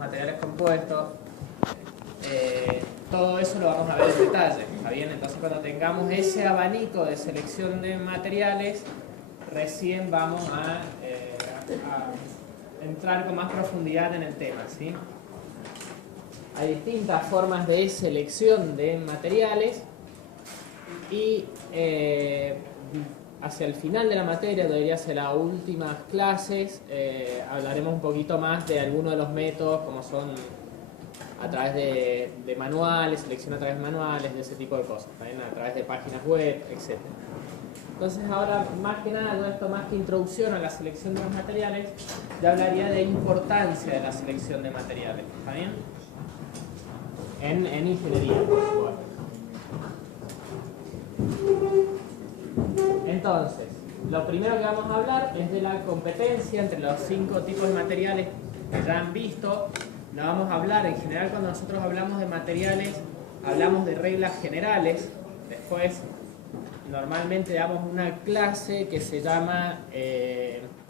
materiales compuestos, todo eso lo vamos a ver en detalle, ¿está bien? Entonces cuando tengamos ese abanico de selección de materiales, recién vamos a entrar con más profundidad en el tema, ¿sí? Hay distintas formas de selección de materiales y hacia el final de la materia, debería ser las últimas clases, hablaremos un poquito más de algunos de los métodos, como son a través de manuales, selección a través de manuales, de ese tipo de cosas, ¿también? A través de páginas web, etc. Entonces ahora, más que nada, esto más que introducción a la selección de los materiales, ya hablaría de importancia de la selección de materiales, ¿está bien? En ingeniería, por supuesto. Entonces, lo primero que vamos a hablar es de la competencia entre los 5 tipos de materiales que ya han visto. No vamos a hablar, en general cuando nosotros hablamos de materiales, hablamos de reglas generales. Después, normalmente damos una clase que se llama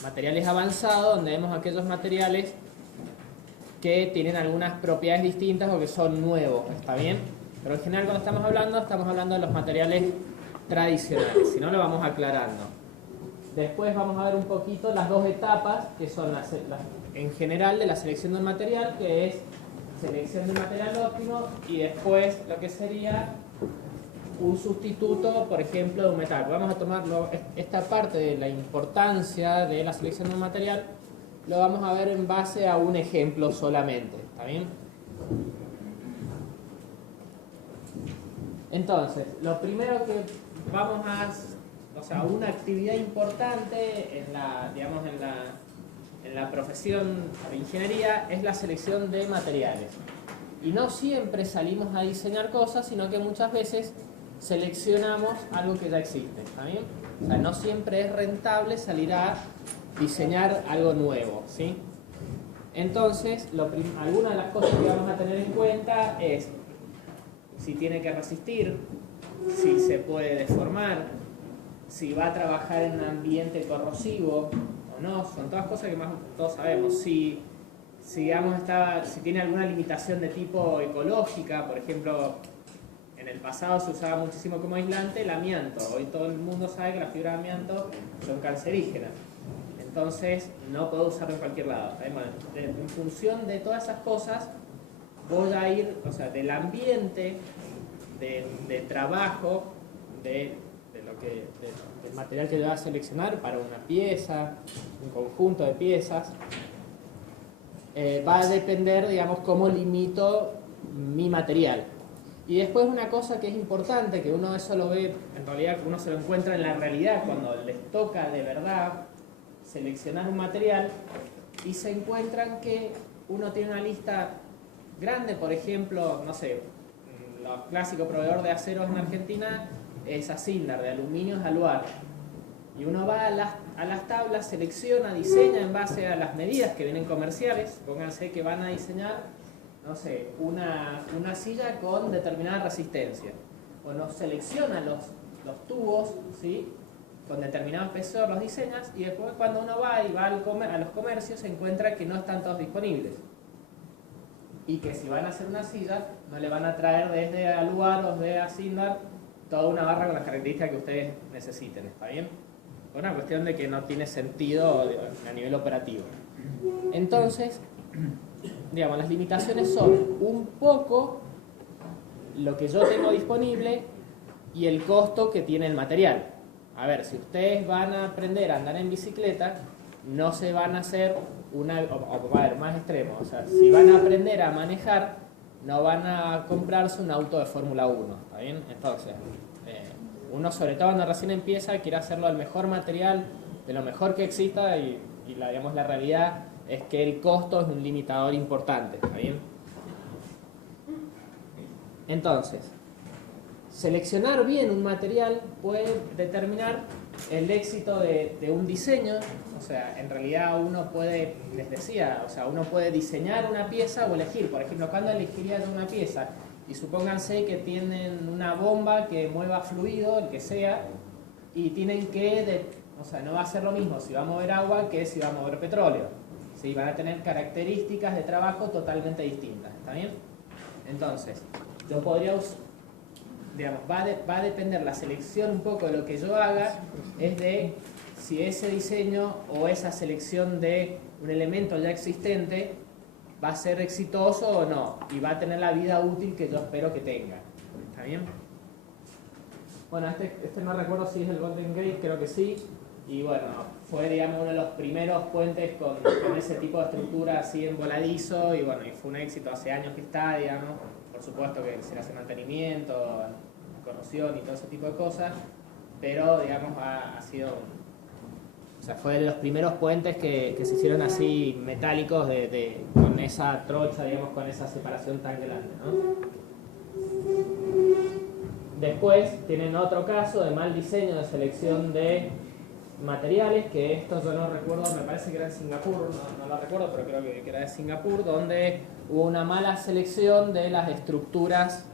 materiales avanzados, donde vemos aquellos materiales que tienen algunas propiedades distintas o que son nuevos, ¿está bien? Pero en general cuando estamos hablando de los materiales tradicionales, si no lo vamos aclarando. Después vamos a ver un poquito las dos etapas que son en general de la selección del material, que es selección del material óptimo, y después lo que sería un sustituto, por ejemplo, de un metal. Vamos a tomar esta parte de la importancia de la selección del material, lo vamos a ver en base a un ejemplo solamente, ¿está bien? Entonces, lo primero que vamos a, o sea, una actividad importante en la, digamos, en la profesión de ingeniería es la selección de materiales. Y no siempre salimos a diseñar cosas, sino que muchas veces seleccionamos algo que ya existe, ¿está bien? O sea, no siempre es rentable salir a diseñar algo nuevo, ¿sí? Entonces, algunas de las cosas que vamos a tener en cuenta es si tiene que resistir, si se puede deformar, si va a trabajar en un ambiente corrosivo o no, son todas cosas que más todos sabemos. Si digamos, si tiene alguna limitación de tipo ecológica, por ejemplo, en el pasado se usaba muchísimo como aislante el amianto. Hoy todo el mundo sabe que las fibras de amianto son cancerígenas. Entonces no puedo usarlo en cualquier lado. En función de todas esas cosas, voy a ir, o sea, del ambiente, de trabajo, del material que yo voy a seleccionar para una pieza, un conjunto de piezas, va a depender, digamos, cómo limito mi material. Y después una cosa que es importante, que uno eso lo ve, en realidad uno se lo encuentra en la realidad cuando les toca de verdad seleccionar un material y se encuentran que uno tiene una lista grande, por ejemplo, no sé, los clásicos proveedores de aceros en Argentina es Asindar, de aluminio es Aluar. Y uno va a las tablas, selecciona, diseña en base a las medidas que vienen comerciales. Pónganse que van a diseñar, no sé, una silla con determinada resistencia. Bueno, selecciona los tubos, ¿sí?, con determinado espesor, los diseñas, y después cuando uno va y va a los comercios se encuentra que no están todos disponibles. Y que si van a hacer una silla, no le van a traer desde Aluar o de Asindar toda una barra con las características que ustedes necesiten, ¿está bien? Una cuestión de que no tiene sentido a nivel operativo. Entonces, digamos, las limitaciones son un poco lo que yo tengo disponible y el costo que tiene el material. A ver, si ustedes van a aprender a andar en bicicleta, no se van a hacer a ver, más extremo. O sea, si van a aprender a manejar, no van a comprarse un auto de Fórmula 1, ¿está bien? Entonces, uno sobre todo cuando recién empieza quiere hacerlo al mejor material, de lo mejor que exista digamos, la realidad es que el costo es un limitador importante, ¿está bien? Entonces, seleccionar bien un material puede determinar el éxito de un diseño. O sea, en realidad uno puede, les decía, o sea, uno puede diseñar una pieza o elegir. Por ejemplo, ¿cuándo elegiría yo una pieza? Y supónganse que tienen una bomba que mueva fluido, el que sea, y tienen que, o sea, no va a ser lo mismo si va a mover agua que si va a mover petróleo, ¿sí? Van a tener características de trabajo totalmente distintas, ¿está bien? Entonces, yo podría digamos, va a depender la selección un poco de lo que yo haga, es de si ese diseño o esa selección de un elemento ya existente va a ser exitoso o no, y va a tener la vida útil que yo espero que tenga. ¿Está bien? Bueno, este no recuerdo si es el Golden Gate, creo que sí, y bueno, fue, digamos, uno de los primeros puentes con ese tipo de estructura así en voladizo, y bueno, y fue un éxito hace años que está, digamos. Por supuesto que se le hace mantenimiento, corrosión y todo ese tipo de cosas, pero digamos ha sido, o sea, fue de los primeros puentes que se hicieron así metálicos con esa trocha, digamos, con esa separación tan grande, ¿no? Después tienen otro caso de mal diseño de selección de materiales, que esto yo no recuerdo, me parece que era en Singapur, no lo recuerdo, pero creo que era de Singapur, donde hubo una mala selección de las estructuras,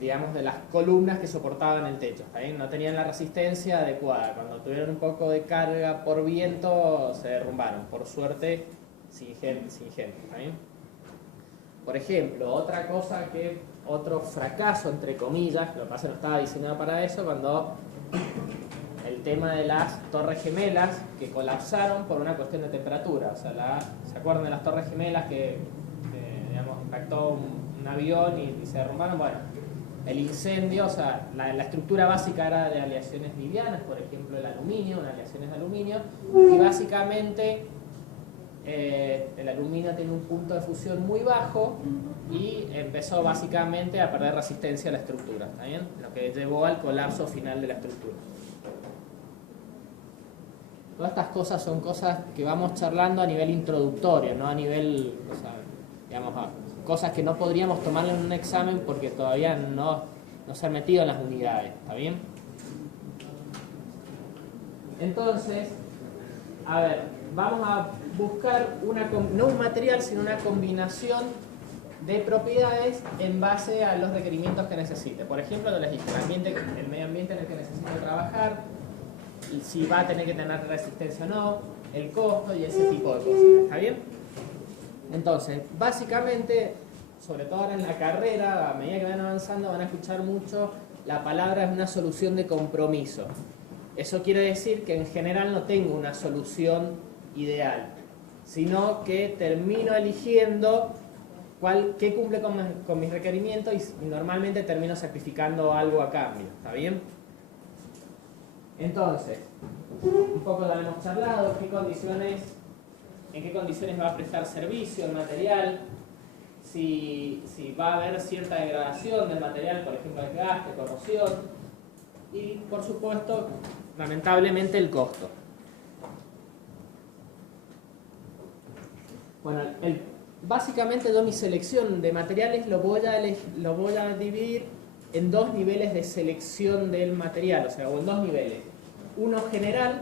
digamos, de las columnas que soportaban el techo, ¿está bien? No tenían la resistencia adecuada. Cuando tuvieron un poco de carga por viento, se derrumbaron. Por suerte, sin gente, ¿está bien? Por ejemplo, otro fracaso, entre comillas, lo que pasa es que no estaba diseñado para eso, cuando el tema de las torres gemelas que colapsaron por una cuestión de temperatura. O sea, ¿se acuerdan de las torres gemelas que digamos, impactó un avión y se derrumbaron? Bueno, el incendio, o sea, la estructura básica era de aleaciones livianas, por ejemplo el aluminio, unas aleaciones de aluminio, y básicamente el aluminio tiene un punto de fusión muy bajo y empezó básicamente a perder resistencia a la estructura, ¿está bien? Lo que llevó al colapso final de la estructura. Todas estas cosas son cosas que vamos charlando a nivel introductorio, no a nivel, o sea, digamos, cosas que no podríamos tomar en un examen porque todavía no se han metido en las unidades, ¿está bien? Entonces, a ver, vamos a buscar no un material, sino una combinación de propiedades en base a los requerimientos que necesite. Por ejemplo, el medio ambiente en el que necesite trabajar, y si va a tener que tener resistencia o no, el costo y ese tipo de cosas, ¿está bien? Entonces, básicamente, sobre todo ahora en la carrera, a medida que van avanzando, van a escuchar mucho la palabra es una solución de compromiso. Eso quiere decir que en general no tengo una solución ideal, sino que termino eligiendo qué cumple con mis requerimientos y normalmente termino sacrificando algo a cambio, ¿está bien? Entonces, un poco ya hemos charlado, en qué condiciones va a prestar servicio el material, si va a haber cierta degradación del material, por ejemplo desgaste, corrosión, y por supuesto, lamentablemente, el costo. Bueno, básicamente yo mi selección de materiales lo voy a dividir en dos niveles de selección del material, o sea, en dos niveles. Uno general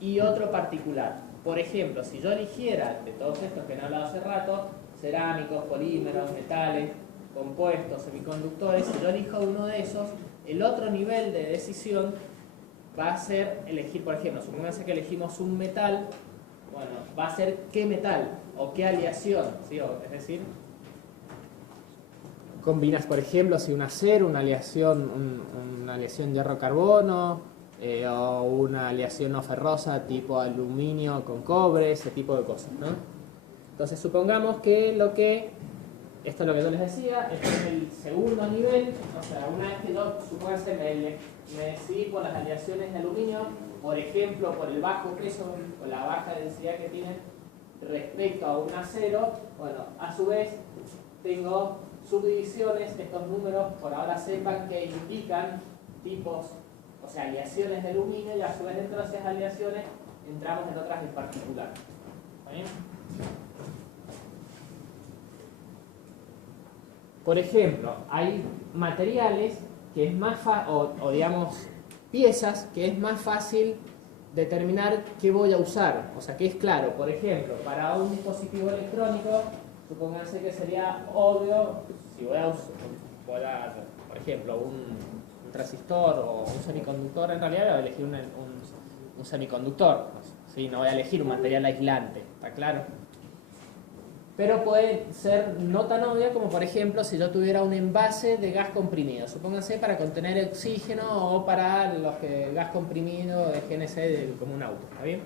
y otro particular. Por ejemplo, si yo eligiera de todos estos que he hablado hace rato, cerámicos, polímeros, metales, compuestos, semiconductores, si yo elijo uno de esos, el otro nivel de decisión va a ser elegir, por ejemplo, supongamos que elegimos un metal, bueno, va a ser qué metal o qué aleación, ¿sí? Es decir, combinas, por ejemplo, si un acero, una aleación hierro-carbono, o una aleación no ferrosa tipo aluminio con cobre, ese tipo de cosas, ¿no? Entonces supongamos que esto es lo que yo les decía, este es el segundo nivel, o sea, una vez que yo, supóngase, me decidí por las aleaciones de aluminio, por ejemplo, por el bajo peso o la baja densidad que tiene respecto a un acero, bueno, a su vez tengo subdivisiones, estos números por ahora sepan que indican tipos, o sea, aleaciones de aluminio, y a su vez dentro de esas aleaciones entramos en otras en particular. ¿Está bien? Por ejemplo, hay materiales que es más o digamos piezas que es más fácil determinar qué voy a usar, o sea, que es claro. Por ejemplo, para un dispositivo electrónico, supónganse que sería obvio, si voy a por ejemplo, un transistor o un semiconductor, en realidad voy a elegir un semiconductor, ¿sí? No voy a elegir un material aislante, ¿está claro? Pero puede ser no tan obvia como, por ejemplo, si yo tuviera un envase de gas comprimido. Supónganse para contener oxígeno o para los que gas comprimido de GNC como un auto, ¿está bien?